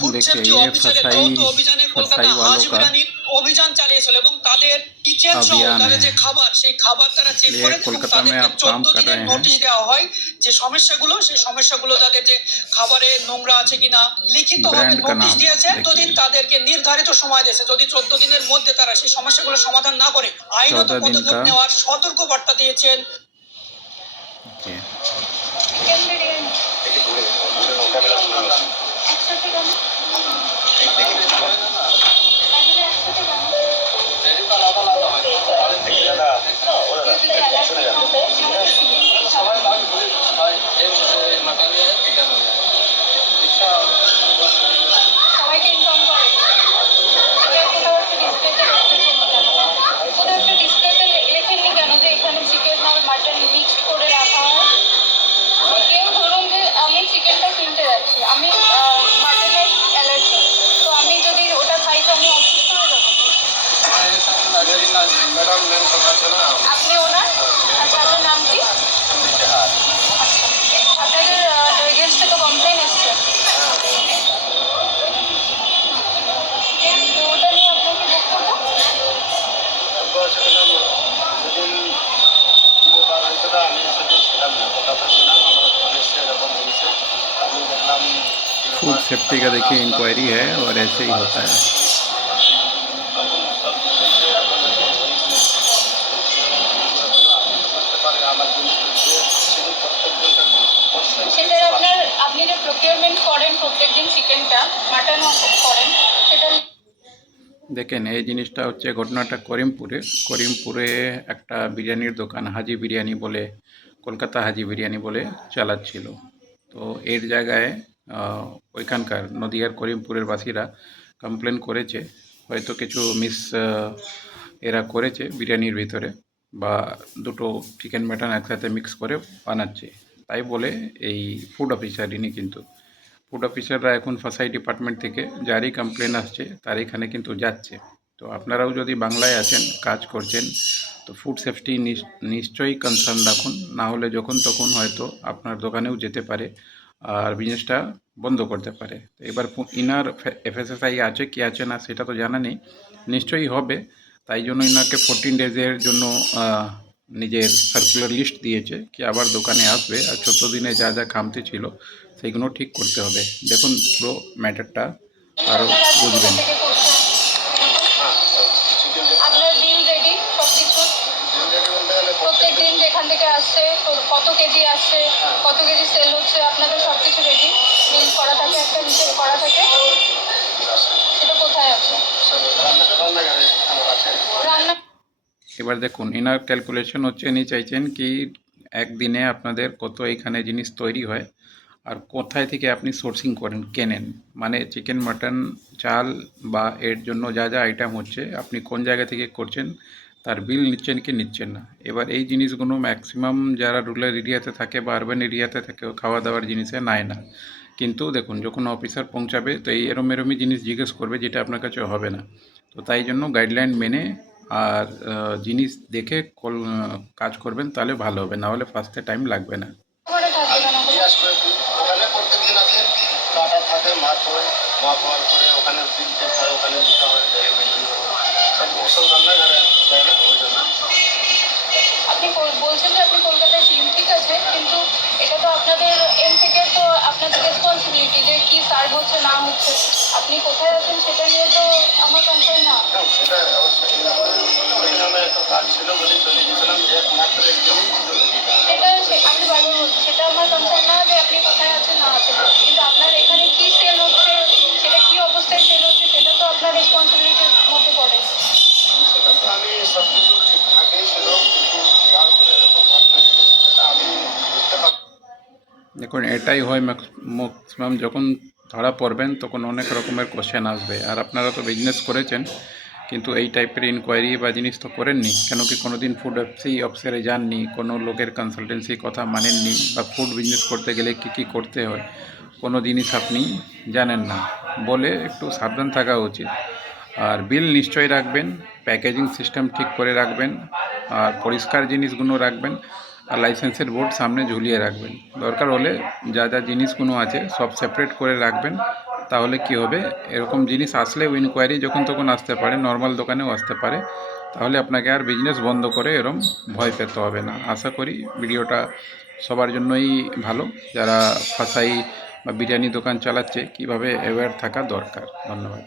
Food देखिए safety ये অফিসারের যৌথ অভিযানে কলকাতা फसाई হাজ वालों का বিরিয়ানি অভিযান চালিয়েছিল এবং তাদের কিচেন সহ अभियान তাদের है। যে খাবার সেই খাবার তারা চেক इसलिए করেন এবং कोलकाता में তাদেরকে आप काम 14 कर দিনের रहे हैं নোটিশ দেওয়া হয় যে সমস্যাগুলো সেই সমস্যাগুলো তাদের যে খাবারে নোংরা আছে কিনা লিখিতভাবে ब्रांड का নোটিশ नाम দিয়েছে। 14 দিন देखिए, তাদেরকে নির্ধারিত সময় দিয়েছে, যদি 14 দিনের মধ্যে তারা সেই সমস্যাগুলো সমাধান না করে আইনত 14 दिन পদক্ষেপ का। নেওয়ার সতর্ক বার্তা দিয়েছেন। देखिए চিকেন বিরিয়ানি একসাথে কেন? তাহলে একসাথে কেন? সবাইকে ইনফর্ম করে ওটা কোথাও একটা ডিসপ্লেতে কোথাও একটা ডিসপ্লেতে লেখেননি কেন যে এখানে চিকেন আর মাটন মিক্সড করে রাখা হয়? কেউ ধরুন যে আমি চিকেনটা কিনতে যাচ্ছি, আমি মাটনের অ্যালার্জি, তো আমি যদি ওটা খাই তো আমি অসুস্থ হয়ে যাবো। আপনি ওনার? আচ্ছা, আপনার নাম কি? আপনাদের এগেনস্টে তো কমপ্লেন এসছে, তো ওটা নিয়ে আপনার কি বক্তব্য? फूड सेफ्टी का देखिए इंक्वायरी है और ऐसे ही होता है। সেটার আপনার আপনি যে প্রকিউরমেন্ট করেন প্রত্যেকদিন চিকেনটা মাটনও করেন সেটা দেখেন এই জিনিসটা হচ্ছে ঘটনাটা করিমপুরে একটা বিরিয়ানির দোকান হাজি বিরিয়ানি বলে, কলকাতা হাজি বিরিয়ানি বলে চালাচ্ছিল। তো এর জায়গায় ওইখানকার নদিয়ার করিমপুরের বাসীরা কমপ্লেন করেছে, হয়তো কিছু এরা করেছে বিরিয়ানির ভিতরে, বা দুটো চিকেন মাটন একসাথে মিক্স করে বানাচ্ছে, তাই বলে এই ফুড অফিসার ইনি কিন্তু ফুড অফিসাররা এখন ফাসাই ডিপার্টমেন্ট থেকে যারই কমপ্লেন আসছে তার এখানে কিন্তু যাচ্ছে। তো আপনারাও যদি বাংলায় আছেন, কাজ করছেন, তো ফুড সেফটি নিশ্চয়ই কনসার্ন রাখুন, না হলে যখন তখন হয়তো আপনার দোকানেও যেতে পারে আর বিজনেসটা বন্ধ করতে পারে। তো এবার ইনার এফএসএসআই আছে কি আছে না সেটা তো জানা নেই, নিশ্চয়ই হবে। তাই জন্য ইনাকে 14 ডেজের জন্য নিজের সার্কুলার লিস্ট দিয়েছে কি আবার দোকানে আসবে, আর 14 দিনে যা যা খামতি ছিল সেইগুলো ঠিক করতে হবে। দেখুন পুরো ম্যাটারটা আরও বুঝবেন। থেকে করছেন, আপনার বিল রেডি সব কিছু প্রত্যেক দিন যেখান থেকে আসছে কত কেজি আসছে কত কেজি সেল হচ্ছে আপনাদের সব কিছু রেডি বিল করা থাকে, একটা হিসেব করা থাকে, সেটা কোথায় আছে? রান্না এবার দেখুন এনার ক্যালকুলেশন হচ্ছে, ইনি চাইছেন কি একদিনে আপনাদের কত এইখানে জিনিস তৈরি হয় আর কোথায় থেকে আপনি সোর্সিং করেন কেনেন, মানে চিকেন মাটন চাল বা এর জন্য যা যা আইটেম হচ্ছে আপনি কোন জায়গা থেকে করছেন তার বিল নিচ্ছেন কি নিচ্ছেন না। এবার এই জিনিসগুলো ম্যাক্সিমাম যারা রুরাল এরিয়াতে থাকে বা আরবান এরিয়াতে থাকে খাওয়া দাওয়ার জিনিসে নেয় না, কিন্তু দেখুন যখন অফিসার পৌঁছাবে তো এই এরমই জিনিস জিজ্ঞেস করবে যেটা আপনার কাছে হবে না। তো তাই জন্য গাইডলাইন মেনে আর জিনিস দেখে কাজ করবেন, তাহলে ভালো হবে, না হলে ফার্স্টে টাইম লাগবে না। করে থাকবে কেন? ওখানে প্রত্যেকদিন আছে, কাটা থাকে, মাপ হয়, মাপ হওয়ার পরে ওখানে বিল চেক হয়, ওখানে দিতে হয়, সব রান্নাঘরে দেয় না, ওই জন্য। আপনি বলছেন যে আপনি কলকাতায় ছিলেন, ঠিক আছে, কিন্তু এটা তো আপনাদের এম থেকে তো আপনাদের রেসপন্সিবিলিটি যে কি সার্ভ হচ্ছে না হচ্ছে, আপনি কোথায় আছেন সেটা নিয়ে তো আমার কনসার্ন না। সেটা অবশ্যই ওই নামে একটা কাজ ছিল বলে চলে গেছিলাম, যে একমাত্র একজনই সেটা আমি বারবার বলছি সেটা আমার কনসার্ন না যে আপনি কোথায় আছেন না আছেন, কিন্তু আপনার এখানে কি সেল হচ্ছে সেটা কি অবস্থায় সেল হচ্ছে সেটা তো আপনার রেসপন্সিবিলিটির মধ্যে পড়ে। সেটা তো আমি সব কিছু ঠিকঠাকই ছিল, কিন্তু যার করে এরকম ঘটনা ঘটেছে সেটা আমি বুঝতে পারছি। দেখুন এটাই হয় ম্যাক্সিমাম, যখন ধরা পড়বেন তখন অনেক রকমের কোশ্চেন আসবে, আর আপনারা তো বিজনেস করেছেন কিন্তু এই টাইপের ইনকোয়ারি বা জিনিস তো করেননি, কেন কি কোনো দিন ফুড অফিসারে যাননি, কোনো লোকের কনসালটেন্সি কথা মানেননি, বা ফুড বিজনেস করতে গেলে কী কী করতে হয় কোনো জিনিস আপনি জানেন না, বলে একটু সাবধান থাকা উচিত। আর বিল নিশ্চয়ই রাখবেন, প্যাকেজিং সিস্টেম ঠিক করে রাখবেন, আর পরিষ্কার জিনিসগুলো রাখবেন, আর লাইসেন্সের বোর্ড সামনে ঝুলিয়ে রাখবেন। দরকার হলে যা যা জিনিসগুলো আছে সব সেপারেট করে রাখবেন, তাহলে কি হবে, এরকম জিনিস আসলেও ইনকোয়ারি যখন তখন আসতে পারে, নর্মাল দোকানেও আসতে পারে, তাহলে আপনাকে আর বিজনেস বন্ধ করে এরকম ভয় পেতে হবে না। আশা করি ভিডিওটা সবার জন্যই ভালো, যারা ফাসাই বা বিরিয়ানি দোকান চালাচ্ছে কীভাবে অ্যাওয়্যার থাকা দরকার। ধন্যবাদ।